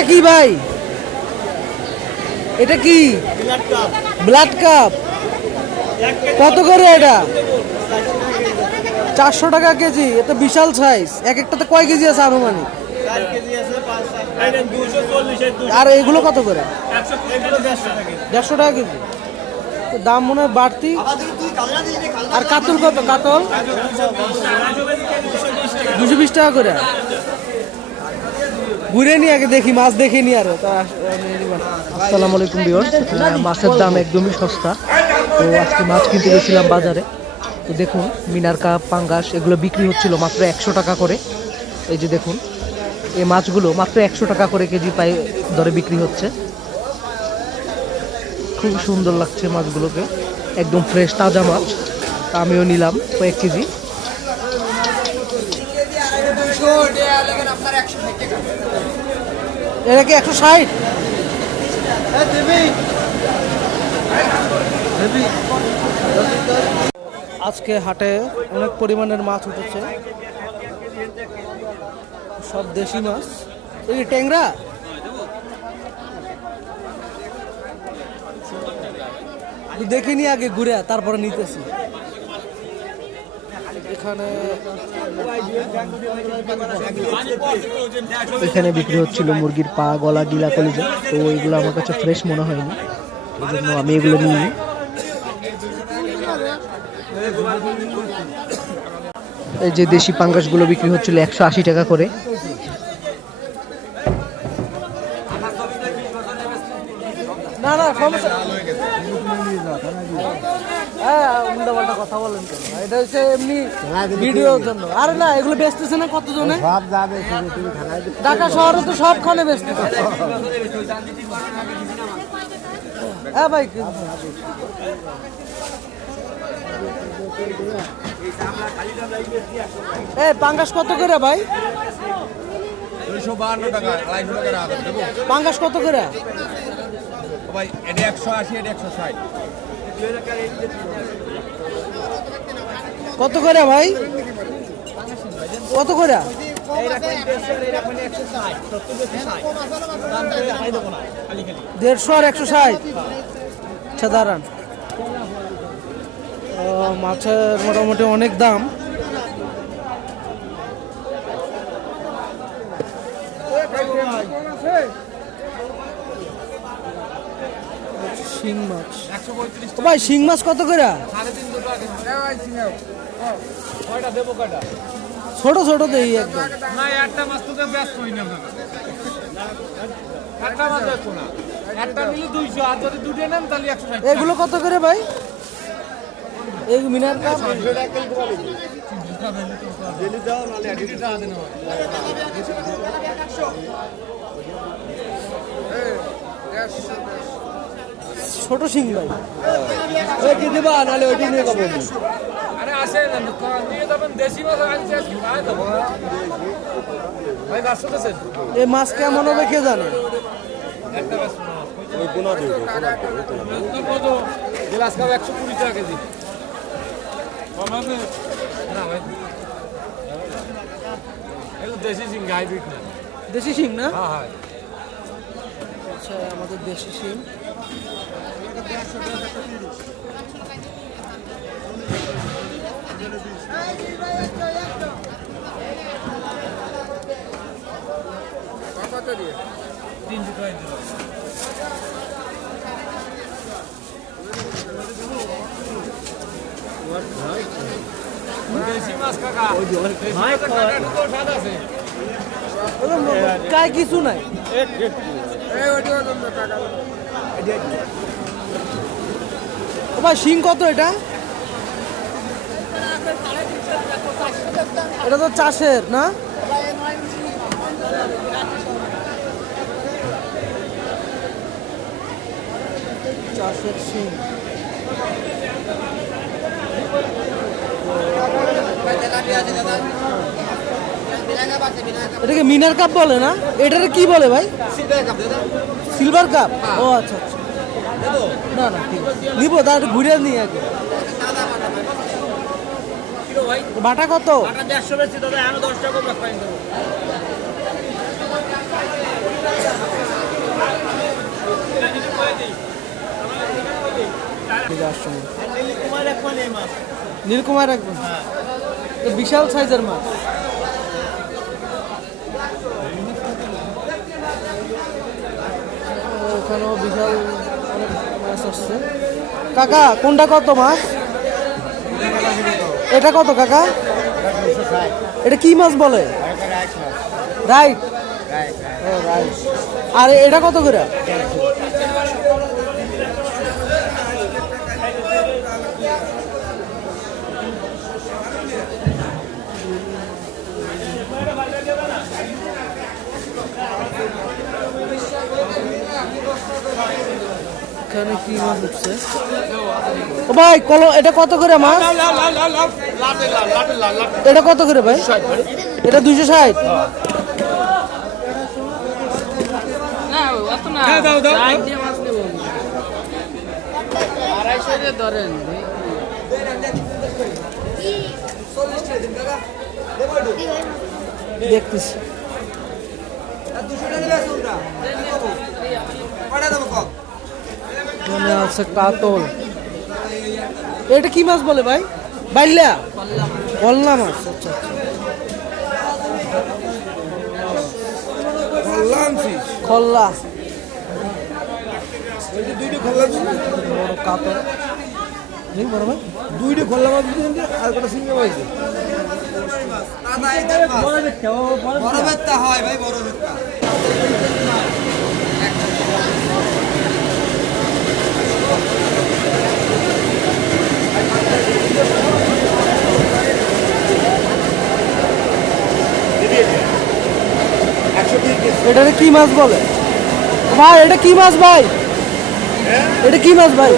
এটা কি ভাই? এটা কি? Blood carp. কত করে এটা? 400 টাকা কেজি। এটা বিশাল সাইজ। এক একটাতে কয় কেজি আছে আনুমানিক? আর এগুলো কত করে? 150 টাকা কেজি। দাম মনে হয় বাড়তি। আর কাতল কত? কাতল 220 টাকা করে। ঘুরে নি আগে দেখি, মাছ দেখে নি আরো। আসসালামু আলাইকুম ভিউয়ার্স। মাছের দাম একদমই সস্তা। তো আজকে মাছ কিনতে গেছিলাম বাজারে। তো দেখুন মিনার কাপ, পাঙ্গাস এগুলো বিক্রি হচ্ছিল মাত্র 100 টাকা করে। এই যে দেখুন এই মাছগুলো মাত্র 100 টাকা করে কেজি পাই দরে বিক্রি হচ্ছে। খুব সুন্দর লাগছে মাছগুলোকে, একদম ফ্রেশ তাজা মাছ। আমিও নিলাম কয়েক কেজি। এটা কি 160? আজকে হাটে অনেক পরিমাণের মাছ উঠেছে, সব দেশি মাছ। এই ট্যাংরা দেখিনি আগে ঘুরে, তারপরে নিতেছি। এখানে বিক্রি হচ্ছিল মুরগির পা, গলা, গিলা, কলিজা। তো এগুলো আমার কাছে ফ্রেশ মনে হয়নি, এই জন্য আমি এগুলো নিই। এই যে দেশি পাঙ্গাসগুলো বিক্রি হচ্ছিল 180 টাকা করে। না না সমস্যা, উল্টা পাল্টা কথা বলেন কেন? এটা হচ্ছে এমনি ভিডিওর জন্য। আরে না, এগুলো বেচতেছে না কতজনে? ঢাকা শহরে তো সবখানে বেচতেছে। হ্যাঁ ভাই, পাঙ্গাস কত করে ভাই? 252 টাকা, 250 টাকা দেবো। পাঙ্গাস কত করে ভাই? এটা 180, এটা 160। কত করে ভাই? কত করে? 150 আর 160। আচ্ছা দাঁড়ান, মাছের মোটামুটি অনেক দাম। শিং মাছ ভাই, শিং মাছ কত করে? ছোট ছোট দেই একদম। এগুলো কত করে ভাই? এই মিনার কাপ ছোট শিং ভাই, ওই কি দিবা নালে ওইটি নিয়ে যাবো। আরে আসে না, নিয়ে যাবেন দেশি মাছ আনছে আজকে ভাই দেবো। ভাই গাছ আছে। এই মাছ কেমন হবে কে জানে? একটা গাছ ওই গুনা দিও, গুনা দিও। কত গ্লাস কাপ 120 টাকা কেজি। কম হবে না ভাই? এগুলো দেশি শিং, হাইব্রিড না। দেশি শিং না? হ্যাঁ হ্যাঁ। আচ্ছা, আমাদের দেশি শিং। কিছু নাই। ভাই শিং কত এটা? এটা তো চাষের না? চাষের শিং। এটাকে মিনার কাপ বলে না? এটাকে কি বলে ভাই? Silver cup. ও আচ্ছা আচ্ছা, না না ঠিক আছে, নিবো। তার ঘুরে নিই আগে। বাটা কত? 150 বেশি দাদা, আমি 10 টাকা কম রাখবেন। নীলকুমার একদম তো বিশাল সাইজের মাছ। ওখানেও বিশাল অনেক মাছ আসছে। কাকা কোনটা কত মাছ? এটা কত কাকা? এটা কি মাছ বলে? রাইট। ও রাইট। আর এটা কত করে? এখানে কি মাছ উঠছে? ও ভাই এটা কত করে মাছ? এটা কত করে ভাই? এটা 260। দেখতেছি মনে আছে কাতল। এটা কি মাছ বলে ভাই? বাইলা কল্লা মাছ। আচ্ছা খল্লা বড় কাতল। বড় ভাই দুইটা খল্লা মাছ আর কটা সিঙ্গা পাইছে। বড় বেত্তা হয় ভাই, বড় বেত্তা। এটা কি মাছ বলে ভাই? এটা কি মাছ ভাই? এটা কি মাছ ভাই?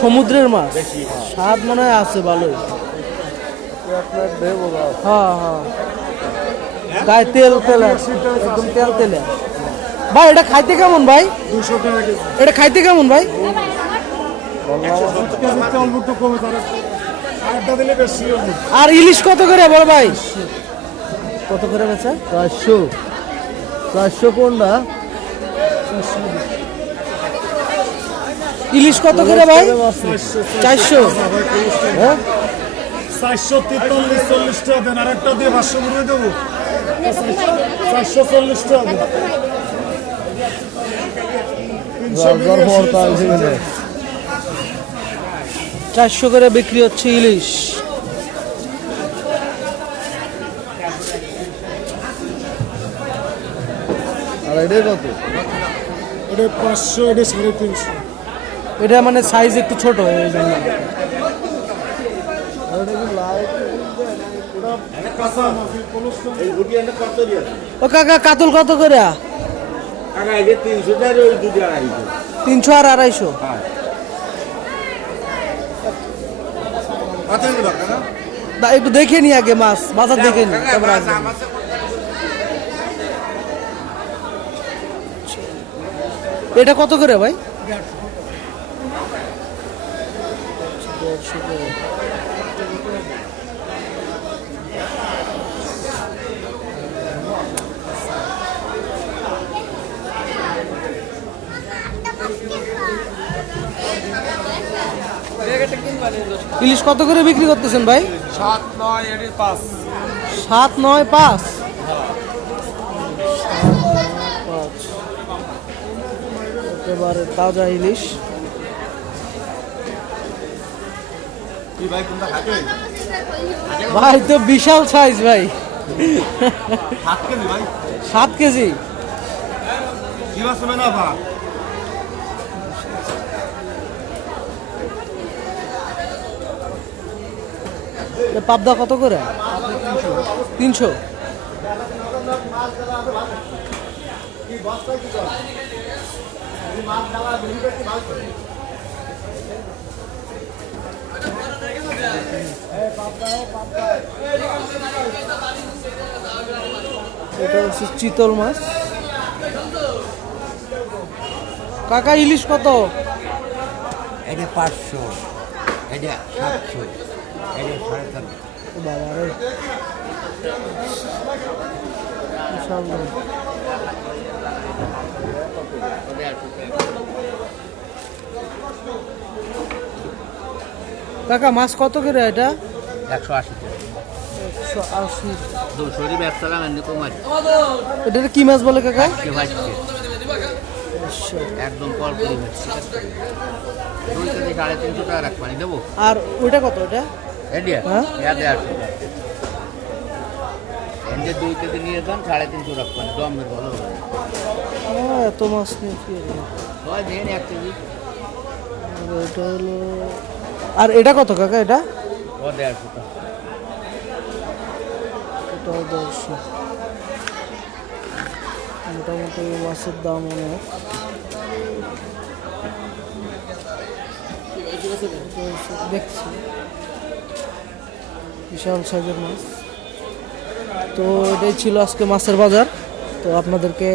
সমুদ্রের মাছ, স্বাদ মনে হয় আছে ভালোই। হ্যাঁ হ্যাঁ, গায়ে তেল তেল একদম তেল তেলে। ভাই এটা খাইতে কেমন ভাই? 200 টাকা কেজি। এটা খাইতে কেমন ভাই? আর ইলিশ কত করে বড় ভাই? কত করে বেচা? 400। 400 কোনটা? ইলিশ কত করে ভাই? 400। হ্যাঁ 443 40 টাকা দেন, আর একটা দিয়ে 500 করে দেবো। 440 টাকা দেন। 400 করে বিক্রি হচ্ছে ইলিশ। আর এটা কত? এটা 500, এটা 350। এটা মানে সাইজ একটু ছোট এই জন্য। ও কাকা কাতল কত করে? 300 আর 250। একটু দেখে নি আগে মাছ বাজার দেখে নি। এটা কত করে ভাই? 150 করে। ইলিশ কত করে বিক্রি করতেছেন ভাই? 7, 9, 5। 7, 9, 5। একেবারে তাজা ইলিশ। ভাই তো বিশাল সাইজ ভাই। 7 কেজি। পাবদা কত করে? 300। এটা হচ্ছে চিতল মাছ। কাকা ইলিশ কত? এটা 500, এটা 700, এটা 750। বাবা রে। বিশাল দাম। কাকা মাছ কত করে এটা? 180 180। 200 ব্যবসা এমনি কমাচ্ছি এটা কি মাছ বলে কাকা? একদম কল করি 2 কেজি 350 টাকা রাখ পানি দেবো। আর ওইটা কত এটা? এডিয়া হ্যাঁ? ইয়াদে 800 টাকা এন্ডে 2 কেজি নিয়ে যান 350 রাখ পানি দমের ভালো হবে। এত মাছ নিয়ে কি হবে? হয় দেন 1 কেজি। আর এটা হলো, আর এটা কত কাকা এটা? ও 150 টাকা। এটাও 150। মোটামুটি মাছের দাম অনেক। দেখছি বিশাল সাইজের মাছ। তো এটাই ছিল আজকে মাছের বাজার। তো আপনাদেরকে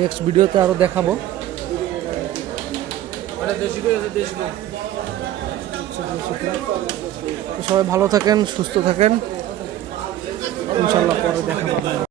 নেক্সট ভিডিওতে আরও দেখাবো। তো সবাই ভালো থাকেন, সুস্থ থাকেন, ইনশাল্লাহ পরে দেখা হবে।